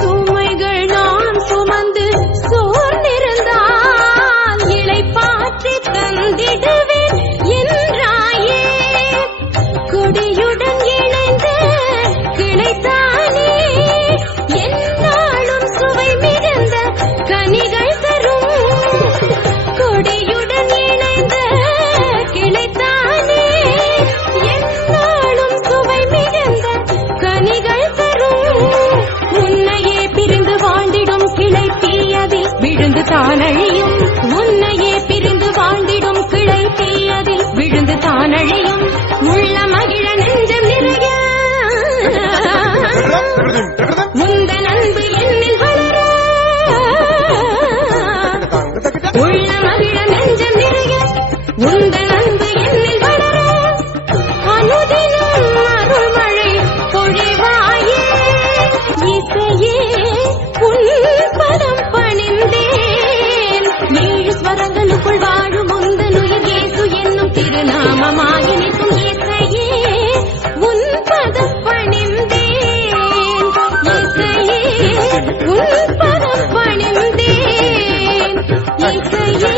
சுமைகள் நான் சுமந்து சோர்ந்திருந்தால் இளைப்பாற்றி தந்திடுவேன் என்றாயே. கொடியுடன் இணைந்த கிளைத்தானே என்னாலும் சுவை மிகுந்த கனிகள் தரும். கொடியுடன் இணைந்த கிளைத்தானே என்னாலும் சுவை மிகுந்த கனிகள் தரும். உன்னையே பிரிந்து வாழ்ந்திடும் கிளை தீயதில் விழுந்து தானழியும். உன்னையே பிரிந்து வாழ்ந்திடும் கிளை தீயதில் விழுந்து தானழியும். உள்ள மகிழ நெஞ்சம் நிறைய உந்தன் அன்பு என்னில் வளர. உள்ள மகிழ நெஞ்சம் நிறைய உந்தன் அன்பு என்னில் வளர. அனுதினம் அருள்மழை பொழிவாயே. இசையே உன் பதம் பணிந்தேன். 7 ஸ்வரங்களுக்குள் வாழும் உந்தன் உயிர் இயேசு என்னும் திருநாமமாய் நிற்கும். இசையே உன் பதம் பணிந்தேன். இசையே உன் பதம் பணிந்தேன். இசையே